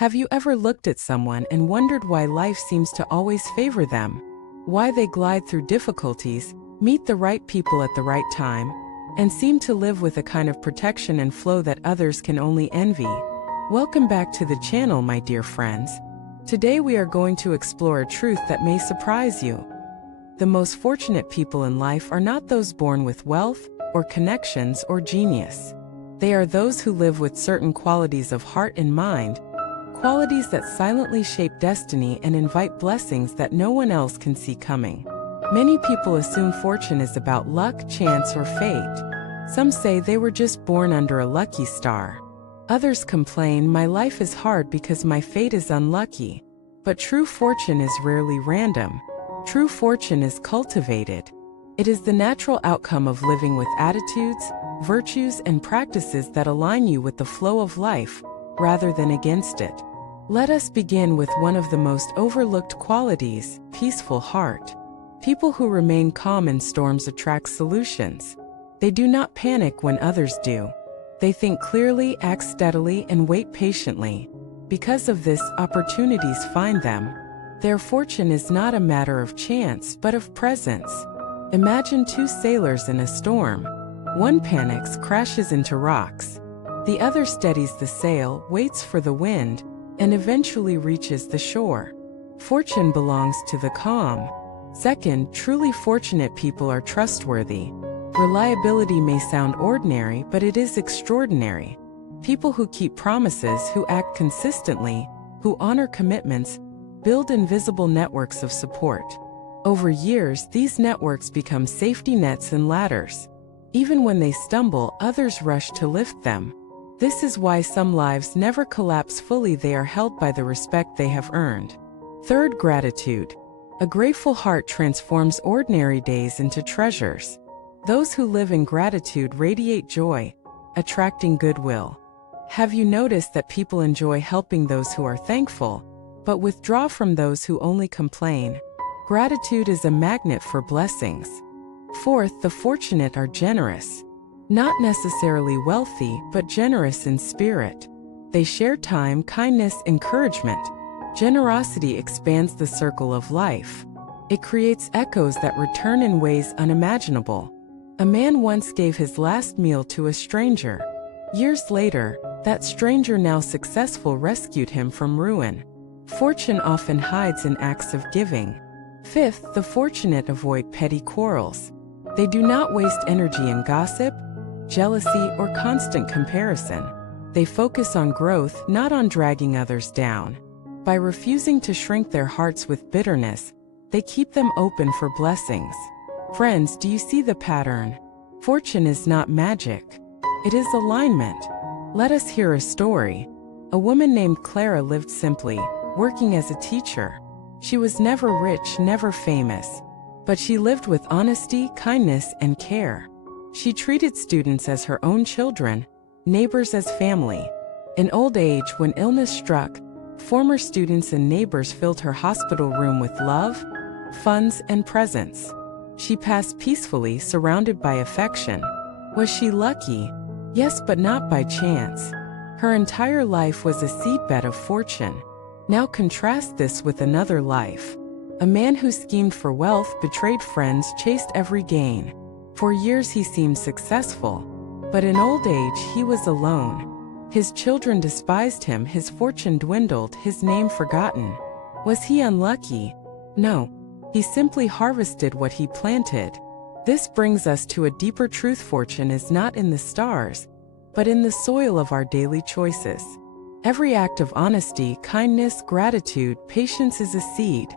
Have you ever looked at someone and wondered why life seems to always favor them? Why they glide through difficulties, meet the right people at the right time, and seem to live with a kind of protection and flow that others can only envy? Welcome back to the channel, my dear friends. Today we are going to explore a truth that may surprise you. The most fortunate people in life are not those born with wealth, or connections, or genius. They are those who live with certain qualities of heart and mind, qualities that silently shape destiny and invite blessings that no one else can see coming. Many people assume fortune is about luck, chance, or fate. Some say they were just born under a lucky star. Others complain, my life is hard because my fate is unlucky. But true fortune is rarely random. True fortune is cultivated. It is the natural outcome of living with attitudes, virtues, and practices that align you with the flow of life, rather than against it. Let us begin with one of the most overlooked qualities, peaceful heart. People who remain calm in storms attract solutions. They do not panic when others do. They think clearly, act steadily, and wait patiently. Because of this, opportunities find them. Their fortune is not a matter of chance, but of presence. Imagine two sailors in a storm. One panics, crashes into rocks. The other steadies the sail, waits for the wind, and eventually reaches the shore. Fortune belongs to the calm. Second, truly fortunate people are trustworthy. Reliability may sound ordinary, but it is extraordinary. People who keep promises, who act consistently, who honor commitments, build invisible networks of support. Over years, these networks become safety nets and ladders. Even when they stumble, others rush to lift them. This is why some lives never collapse fully. They are held by the respect they have earned. Third, gratitude. A grateful heart transforms ordinary days into treasures. Those who live in gratitude radiate joy, attracting goodwill. Have you noticed that people enjoy helping those who are thankful, but withdraw from those who only complain? Gratitude is a magnet for blessings. Fourth, the fortunate are generous. Not necessarily wealthy, but generous in spirit. They share time, kindness, encouragement. Generosity expands the circle of life. It creates echoes that return in ways unimaginable. A man once gave his last meal to a stranger. Years later, that stranger, now successful, rescued him from ruin. Fortune often hides in acts of giving. Fifth, the fortunate avoid petty quarrels. They do not waste energy in gossip, jealousy, or constant comparison. They focus on growth, not on dragging others down. By refusing to shrink their hearts with bitterness, they keep them open for blessings. Friends, do you see the pattern? Fortune is not magic. It is alignment. Let us hear a story. A woman named Clara lived simply, working as a teacher. She was never rich, never famous, but she lived with honesty, kindness, and care. She treated students as her own children, neighbors as family. In old age, when illness struck, former students and neighbors filled her hospital room with love, funds, and presents. She passed peacefully, surrounded by affection. Was she lucky? Yes, but not by chance. Her entire life was a seedbed of fortune. Now contrast this with another life. A man who schemed for wealth, betrayed friends, chased every gain. For years he seemed successful, but in old age he was alone. His children despised him, his fortune dwindled, his name forgotten. Was he unlucky? No. He simply harvested what he planted. This brings us to a deeper truth. Fortune is not in the stars, but in the soil of our daily choices. Every act of honesty, kindness, gratitude, patience is a seed.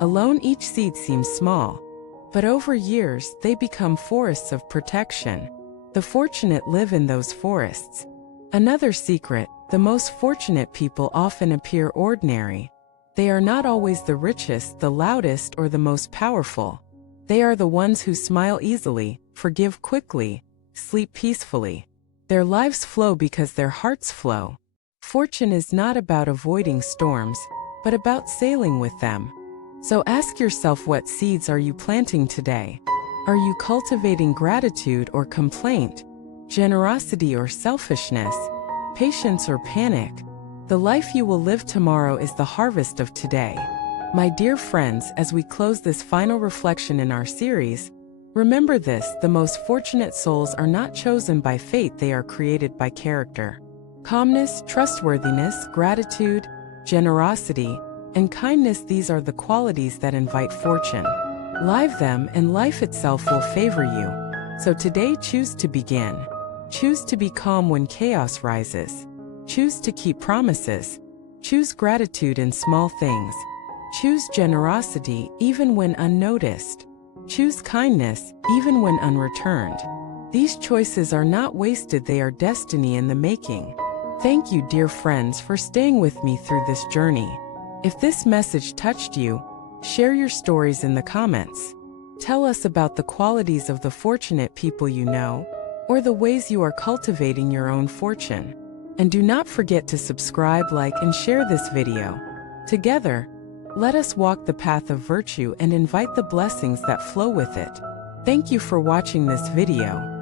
Alone, each seed seems small, but over years, they become forests of protection. The fortunate live in those forests. Another secret, the most fortunate people often appear ordinary. They are not always the richest, the loudest, or the most powerful. They are the ones who smile easily, forgive quickly, sleep peacefully. Their lives flow because their hearts flow. Fortune is not about avoiding storms, but about sailing with them. So ask yourself, what seeds are you planting today? Are you cultivating gratitude or complaint, generosity or selfishness, patience or panic? The life you will live tomorrow is the harvest of today. My dear friends, as we close this final reflection in our series, remember this: the most fortunate souls are not chosen by fate, they are created by character. Calmness, trustworthiness, gratitude, generosity, and kindness, these are the qualities that invite fortune. Live them, and life itself will favor you. So today, choose to begin. Choose to be calm when chaos rises. Choose to keep promises. Choose gratitude in small things. Choose generosity even when unnoticed. Choose kindness even when unreturned. These choices are not wasted, they are destiny in the making. Thank you, dear friends, for staying with me through this journey. If this message touched you, share your stories in the comments. Tell us about the qualities of the fortunate people you know, or the ways you are cultivating your own fortune. And do not forget to subscribe, like, and share this video. Together, let us walk the path of virtue and invite the blessings that flow with it. Thank you for watching this video.